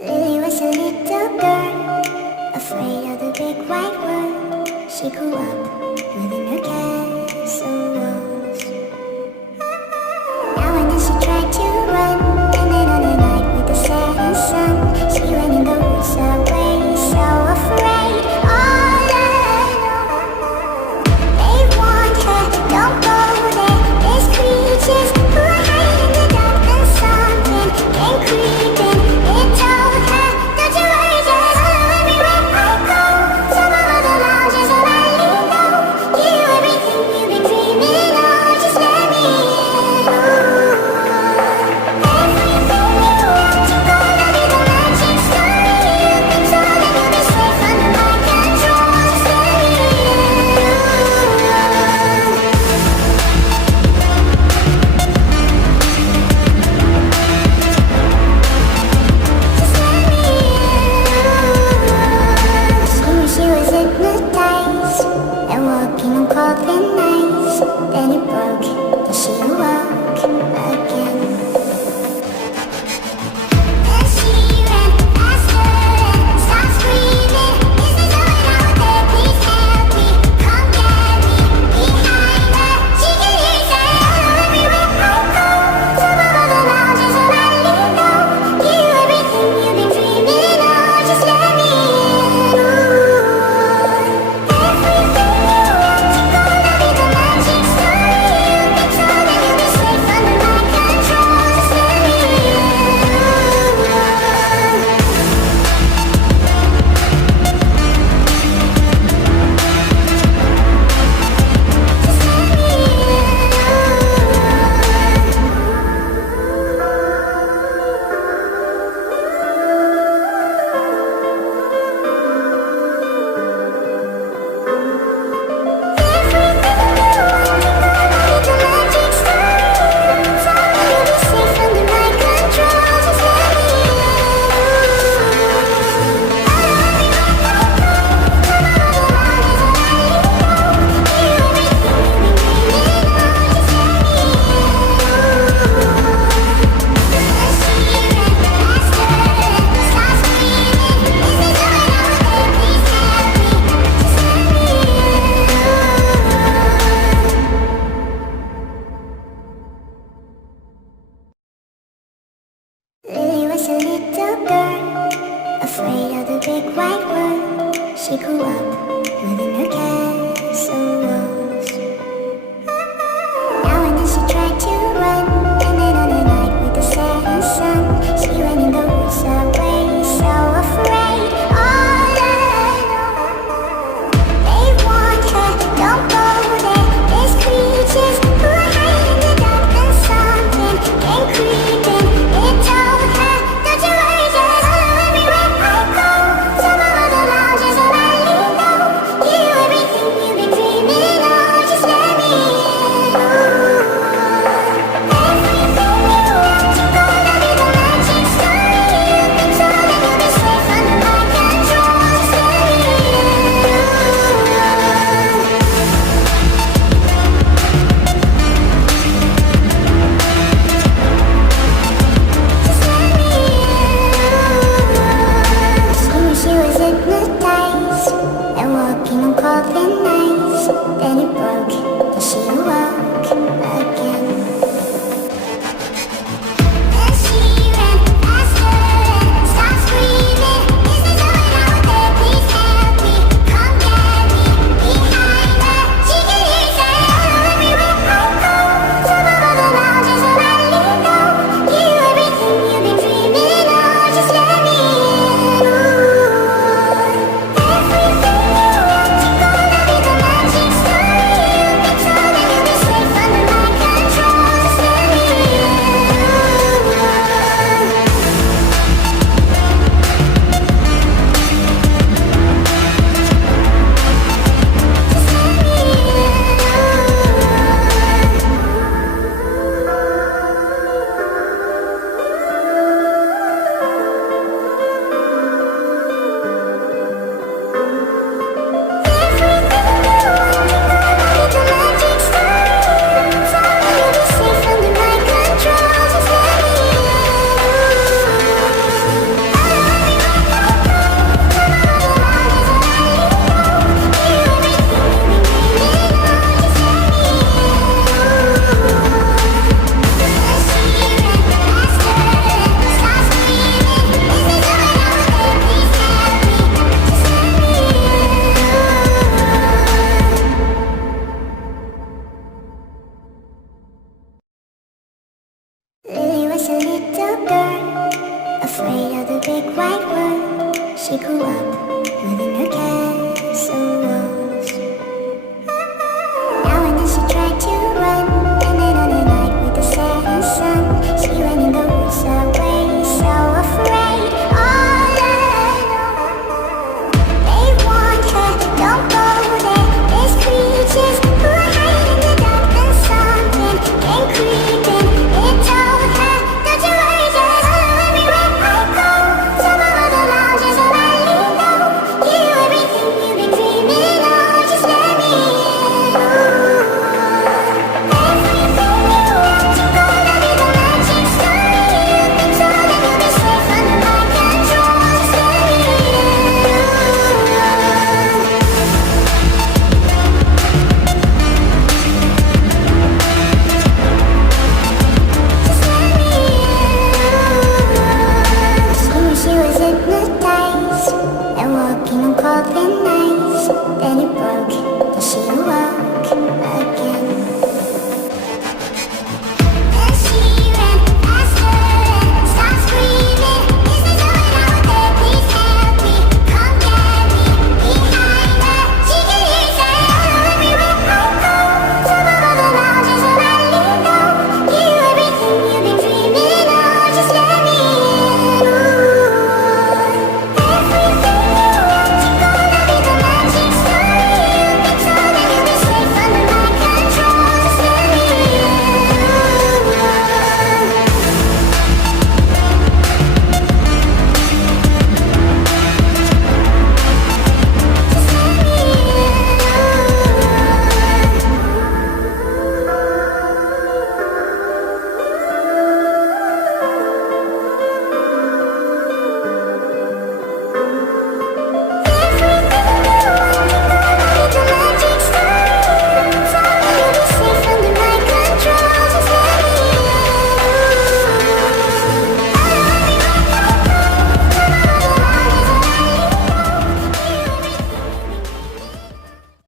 Lily was a little girl, afraid of the big white world. She grew up within her castle walls. Now and then she tried to run, and then on a night with the setting sun, she went in the woods away, so afraid, all alone. They warned her, don't go there, there's creatures who are hiding in the dark, and something came creeping. It told her, don't you worry, just follow everywhere I go. Some of the lounges are lightly low. You do everything you've been dreaming of, just let me in. Everything you want to go, that'll be the magic story you think so, then you'll be safe under my control, just let me in. She was hypnotized and walking on cold nights. Then it broke, and she awoke again. Then she ran faster and stopped screaming. Is this going out there? Please help me, come get me. Behind her, she could hear say hello everywhere I go. Some of the lounges are lightly low. You do everything you've been dreaming of, just let me in. Everything you want to go, that'll be the magic story you think so, then you'll be safe under my control, just let me in. Lily was a little girl, afraid of the big white world. She grew up within her castle walls. Now and then she tried to run, and then on a night with the setting sun, she went in the woods away, so afraid, all alone. They warned her, don't go there, there's creatures who are hiding in the dark, and something came creeping. It told her, don't you worry, just follow everywhere I go. Some of the lounges are lightly low. You do everything you've been dreaming of, just let me in. Everything you want to go, that'll be the magic story you think so, then you'll be safe under my control, just let me in. She was hypnotized and walking on cold nights. Then it broke, and she awoke again.